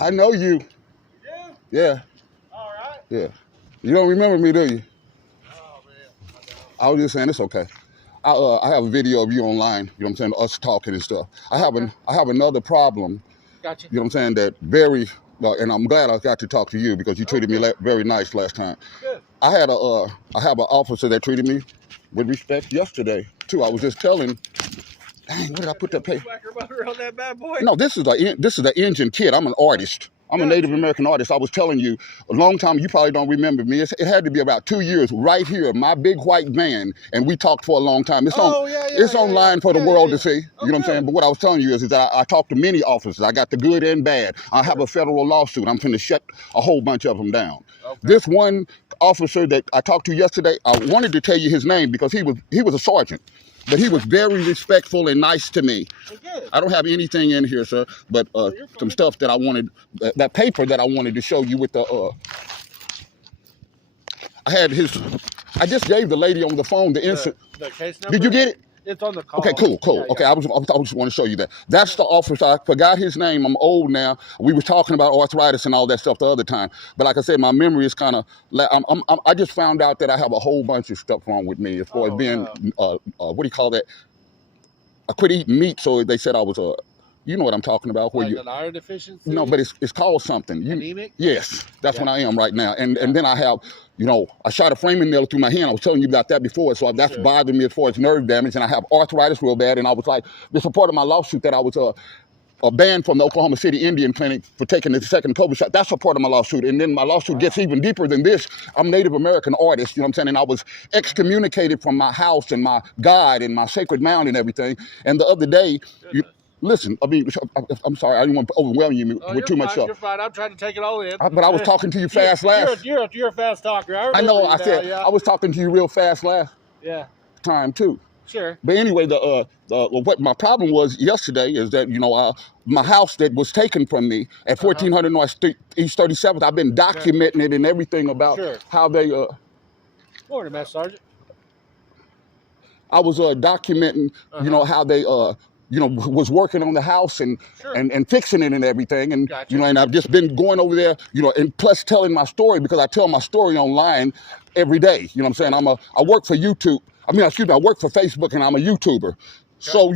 I know you. You do? Yeah, All right. yeah. You don't remember me, do you? Oh, man. I was just saying it's okay. I have a video of you online, you know what I'm saying, us talking and stuff. I have another problem, Gotcha. you know what I'm saying, that very, and I'm glad I got to talk to you because you treated me very nice last time. Good. I have an officer that treated me with respect yesterday too. I was just telling, dang, where did I put that paper? Whacker motor on that bad boy? No, this is the engine kit. I'm an artist. I'm a Native American artist. I was telling you a long time. You probably don't remember me. It had to be about 2 years right here, my big white van, and we talked for a long time. It's online for the world to see. You know what I'm saying? But what I was telling you is that I talked to many officers. I got the good and bad. I have a federal lawsuit. I'm finna shut a whole bunch of them down. Okay. This one officer that I talked to yesterday, I wanted to tell you his name because he was a sergeant. But he was very respectful and nice to me. Good. I don't have anything in here, sir, but some stuff that I wanted, that paper that I wanted to show you with the, I just gave the lady on the phone the instant. The case number? Did you get it? It's on the call. Okay, cool. Yeah, Okay, I just want to show you that. That's the officer. I forgot his name. I'm old now. We were talking about arthritis and all that stuff the other time. But like I said, my memory is kind of. I just found out that I have a whole bunch of stuff wrong with me as far as being. What do you call that? I quit eating meat, so they said I was you know what I'm talking about. Where like an iron deficiency? No, but it's called something. Anemic? Yes, that's what I am right now. And then I have, I shot a framing nail through my hand. I was telling you about that before, so that's bothering me as far as nerve damage. And I have arthritis real bad. And I was like, this is part of my lawsuit that I was banned from the Oklahoma City Indian Clinic for taking the second COVID shot. That's a part of my lawsuit. And then my lawsuit gets even deeper than this. I'm Native American artist, you know what I'm saying? And I was excommunicated from my house and my God and my sacred mound and everything. And the other day, listen, I'm sorry, I didn't want to overwhelm you with too much stuff. You're fine. I'm trying to take it all in. But I was talking to you fast last. You're a fast talker. I know. I said I was talking to you real fast last time too. Sure. But anyway, what my problem was yesterday is that my house that was taken from me at 1400 North East 37th. I've been documenting it and everything about how they. Morning, Master Sergeant. I was documenting, how they was working on the house and fixing it and everything. And, and I've just been going over there, and plus telling my story because I tell my story online every day. You know what I'm saying? I work for YouTube. I work for Facebook and I'm a YouTuber. So,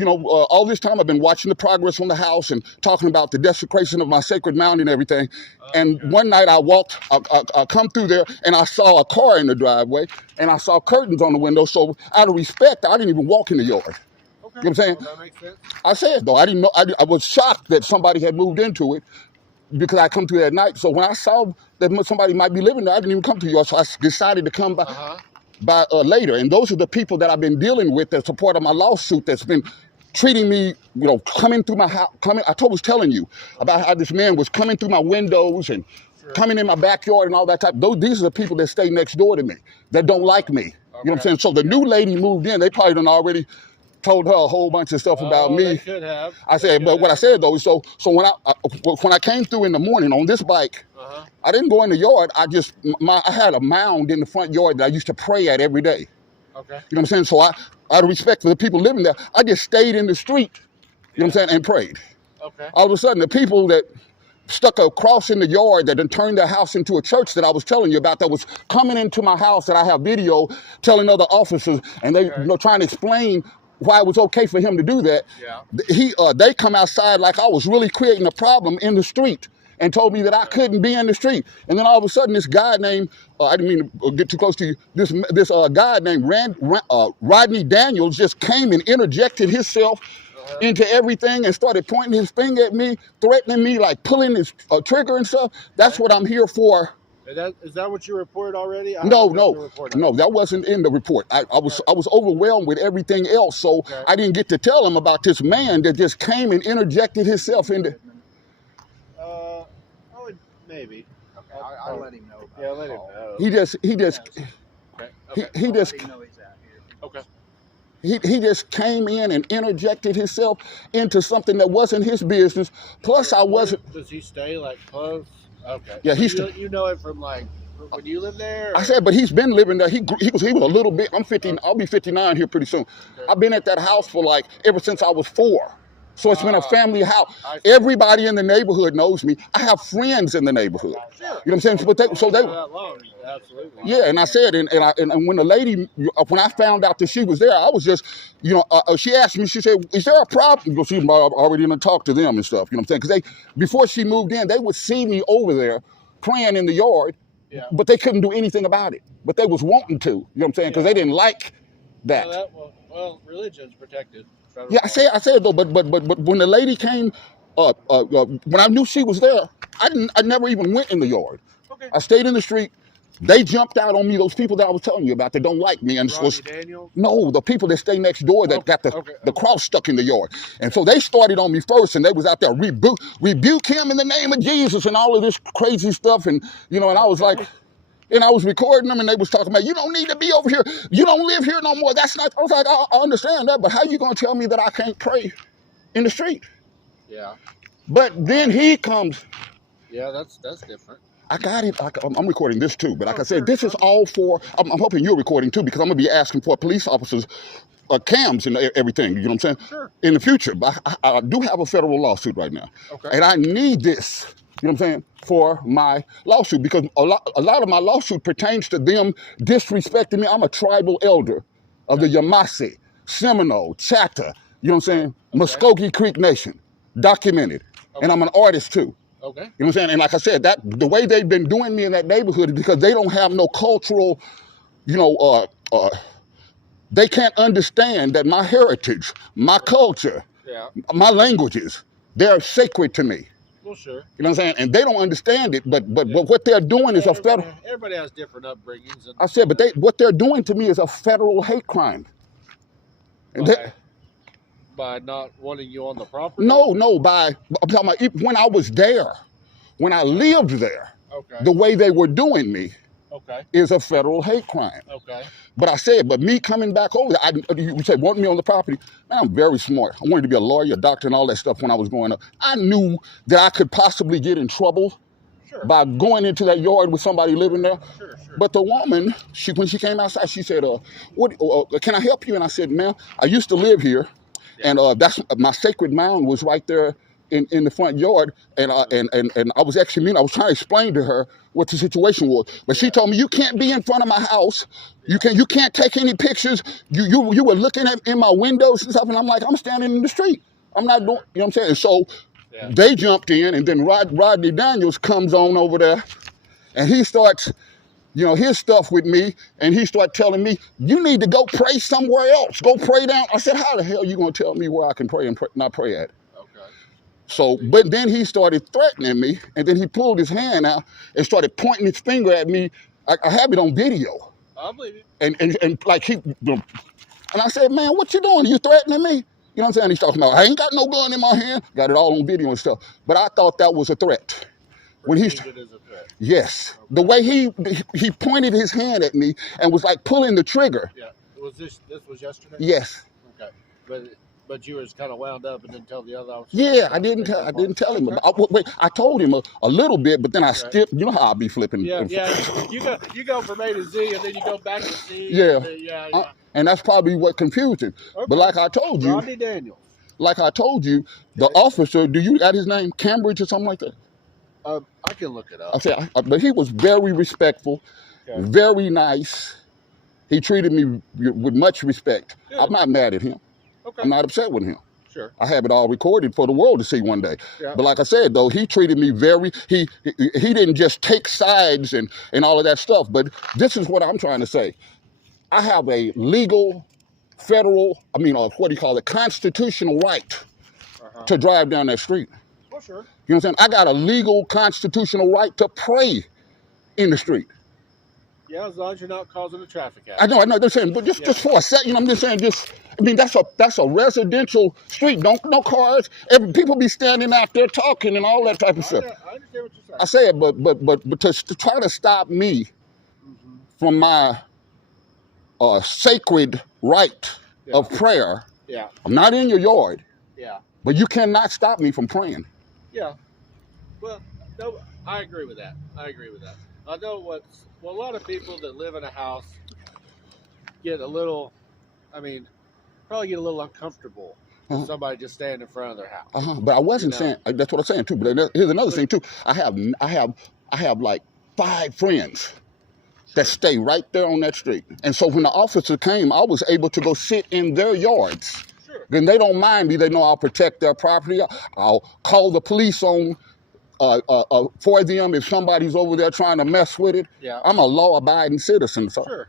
all this time I've been watching the progress on the house and talking about the desecration of my sacred mound and everything. And one night I come through there and I saw a car in the driveway and I saw curtains on the window. So out of respect, I didn't even walk in the yard. You know what I'm saying? Well, that makes sense. I said, though, I didn't know. I was shocked that somebody had moved into it because I come through that night. So when I saw that somebody might be living there, I didn't even come to yours. So I decided to come by later. And those are the people that I've been dealing with that's a part of my lawsuit that's been treating me, coming through my house. I was telling you about how this man was coming through my windows and coming in my backyard and all that type. These are the people that stay next door to me that don't like me. You know what I'm saying? So the new lady moved in. They probably done already told her a whole bunch of stuff about me. They could have. I said, but what I said though is so when I came through in the morning on this bike, I didn't go in the yard. I had a mound in the front yard that I used to pray at every day. Okay. You know what I'm saying? So out of respect for the people living there, I just stayed in the street. You know what I'm saying? And prayed. Okay. All of a sudden, the people that stuck a cross in the yard that then turned their house into a church that I was telling you about that was coming into my house that I have video telling other officers and they trying to explain why it was okay for him to do that. Yeah. They come outside like I was really creating a problem in the street and told me that I couldn't be in the street. And then all of a sudden this guy named, I didn't mean to get too close to you, this guy named Rodney Daniels just came and interjected himself into everything and started pointing his finger at me, threatening me, like pulling his trigger and stuff. That's what I'm here for. Is that what you reported already? No, that wasn't in the report. I was overwhelmed with everything else, so I didn't get to tell him about this man that just came and interjected himself into. Maybe. Okay, I'll let him know. Yeah, let him know. He just. Okay. He just came in and interjected himself into something that wasn't his business. Plus, I wasn't. Does he stay like close? Okay. Yeah, you know it from like when you live there. I said, but he's been living there. He was a little bit. I'm 50. I'll be 59 here pretty soon. Okay. I've been at that house for like ever since I was 4. So it's been a family house. I see. Everybody in the neighborhood knows me. I have friends in the neighborhood. Sure. You know what I'm saying? But they that long. Absolutely. yeah, and I said, and when the lady, when I found out that she was there, I was just, she asked me, she said, is there a problem? Because she already done talked to them and stuff, you know what I'm saying? Because before she moved in, they would see me over there praying in the yard, but they couldn't do anything about it. But they was wanting to, you know what I'm saying? Because they didn't like that. Well, religion's protected. Yeah, I said though, but when the lady came, when I knew she was there, I never even went in the yard. Okay. I stayed in the street. They jumped out on me, those people that I was telling you about that don't like me. And Rodney Daniels? No, the people that stay next door that got the cross stuck in the yard. And so they started on me first, and they was out there, rebuke him in the name of Jesus and all of this crazy stuff. And, and I was like, and I was recording them, and they was talking about, you don't need to be over here. You don't live here no more. That's not, I was like, I understand that, but how you going to tell me that I can't pray in the street? Yeah. But then he comes. Yeah, that's different. I got it. I'm recording this too, but like I said, this is all for. I'm hoping you're recording too, because I'm gonna be asking for police officers, cams and everything. You know what I'm saying? Sure. In the future, but I do have a federal lawsuit right now, and I need this. You know what I'm saying? For my lawsuit, because a lot of my lawsuit pertains to them disrespecting me. I'm a tribal elder of the Yamasee, Seminole, Chatta. You know what I'm saying? Muskogee Creek Nation, documented, and I'm an artist too. Okay. You know what I'm saying? And like I said, that the way they've been doing me in that neighborhood is because they don't have no cultural, they can't understand that my heritage, my culture, my languages, they're sacred to me. Well, sure. You know what I'm saying? And they don't understand it, but what they're doing is a federal. Everybody has different upbringings. I said, but what they're doing to me is a federal hate crime. By not wanting you on the property? No, I'm talking about when I was there, when I lived there, the way they were doing me is a federal hate crime. Okay. But me coming back over there, you said, want me on the property? Man, I'm very smart. I wanted to be a lawyer, a doctor, and all that stuff when I was growing up. I knew that I could possibly get in trouble by going into that yard with somebody living there. Sure. But the woman, when she came outside, she said, can I help you? And I said, ma'am, I used to live here. And that's my sacred mound was right there in the front yard, and I was actually I was trying to explain to her what the situation was, but she told me, you can't be in front of my house, you can't take any pictures, you were looking in my windows and stuff, and I'm like, I'm standing in the street, I'm not doing, you know what I'm saying? And so they jumped in, and then Rodney Daniels comes on over there, and he starts his stuff with me, and he started telling me, you need to go pray somewhere else. Go pray down. I said, how the hell are you going to tell me where I can pray and not pray at? Okay. So, but then he started threatening me, and then he pulled his hand out and started pointing his finger at me. I have it on video. I believe it. And like and I said, man, what you doing? You threatening me? You know what I'm saying? He's talking about, I ain't got no gun in my hand. Got it all on video and stuff. But I thought that was a threat. When yes, the way he pointed his hand at me and was like pulling the trigger. Yeah, this was yesterday. Yes. Okay, but you was kind of wound up and didn't tell the other officer. Yeah, I didn't tell him. I told him a little bit, but then I skipped. You know how I be flipping. Yeah. You go from A to Z, and then you go back to C. Yeah. And that's probably what confused him. Okay. But like I told you, Rodney Daniels. Like I told you, the officer. Do you got his name? Cambridge or something like that? I can look it up. I said, but he was very respectful, very nice. He treated me with much respect. Good. I'm not mad at him. Okay. I'm not upset with him. Sure. I have it all recorded for the world to see one day. Yeah. But like I said, though, he treated me he didn't just take sides and all of that stuff. But this is what I'm trying to say. I have a legal, federal, constitutional right to drive down that street. Well, sure. You know what I'm saying? I got a legal constitutional right to pray in the street. Yeah, as long as you're not causing a traffic accident. I know. They're saying, but just for a second, I'm just saying, that's a residential street. No cars. People be standing out there talking and all that type of stuff. I understand what you're saying. I say it, but to try to stop me from my sacred right of prayer. Yeah. I'm not in your yard. Yeah. But you cannot stop me from praying. Yeah. Well, no, I agree with that. I know a lot of people that live in a house probably get a little uncomfortable than somebody just staying in front of their house. But I wasn't saying, that's what I'm saying too. But here's another thing too. I have like 5 friends that stay right there on that street. And so when the officer came, I was able to go sit in their yards. Sure. Then they don't mind me. They know I'll protect their property. I'll call the police on for them if somebody's over there trying to mess with it. Yeah. I'm a law-abiding citizen. So. Sure.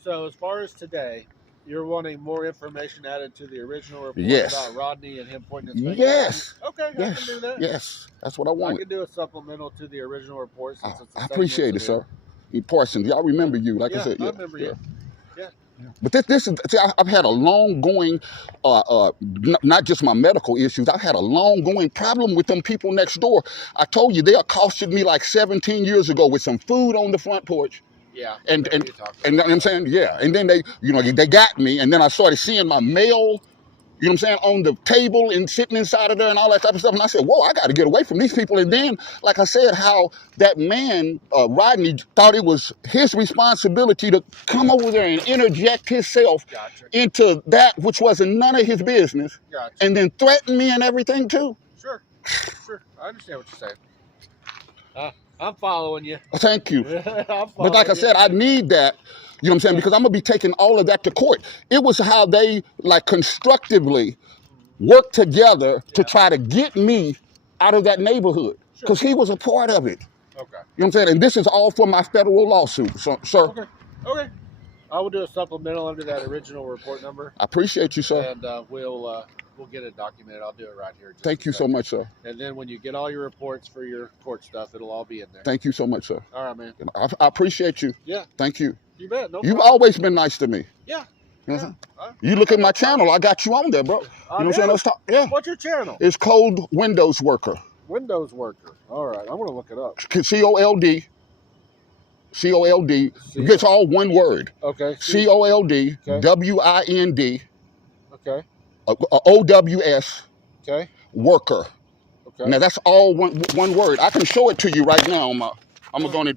So as far as today, you're wanting more information added to the original report about Rodney and him pointing his finger? Yes. Okay, yes. I can do that. Yes, that's what I want. I can do a supplemental to the original report. Since it's I appreciate it, sir. Parsons, I remember you. Like I said, I remember you. Yeah. But this is, see, I've had a long-going, not just my medical issues, I've had a long-going problem with them people next door. I told you, they accosted me like 17 years ago with some food on the front porch. Yeah. And you know what I'm saying? Yeah. And then they got me, and then I started seeing my mail, you know what I'm saying, on the table and sitting inside of there and all that type of stuff. And I said, whoa, I got to get away from these people. And then, like I said, how that man, Rodney, thought it was his responsibility to come over there and interject himself into that which wasn't none of his business. And then threaten me and everything too. Sure. Sure. I understand what you're saying. I'm following you. Thank you. But like I said, I need that. You know what I'm saying? Because I'm going to be taking all of that to court. It was how they like constructively worked together to try to get me out of that neighborhood. Because he was a part of it. Okay. You know what I'm saying? And this is all for my federal lawsuit, sir. Okay. I will do a supplemental under that original report number. I appreciate you, sir. And we'll get it documented. I'll do it right here. Thank you so much, sir. And then when you get all your reports for your court stuff, it'll all be in there. Thank you so much, sir. All right, man. I appreciate you. Yeah. Thank you. You bet. No You've problem. always been nice to me. Yeah. You know what I'm saying? You look at my channel, I got you on there, bro. You know what I'm saying? Let's talk. Yeah. What's your channel? It's Cold Windows Worker. Windows Worker. All right. I'm going to look it up. COLD. It's all one word. Okay. COLD. WIND. Okay. OWS. Okay. Worker. Okay. Now that's all one word. I can show it to you right now. I'm going to.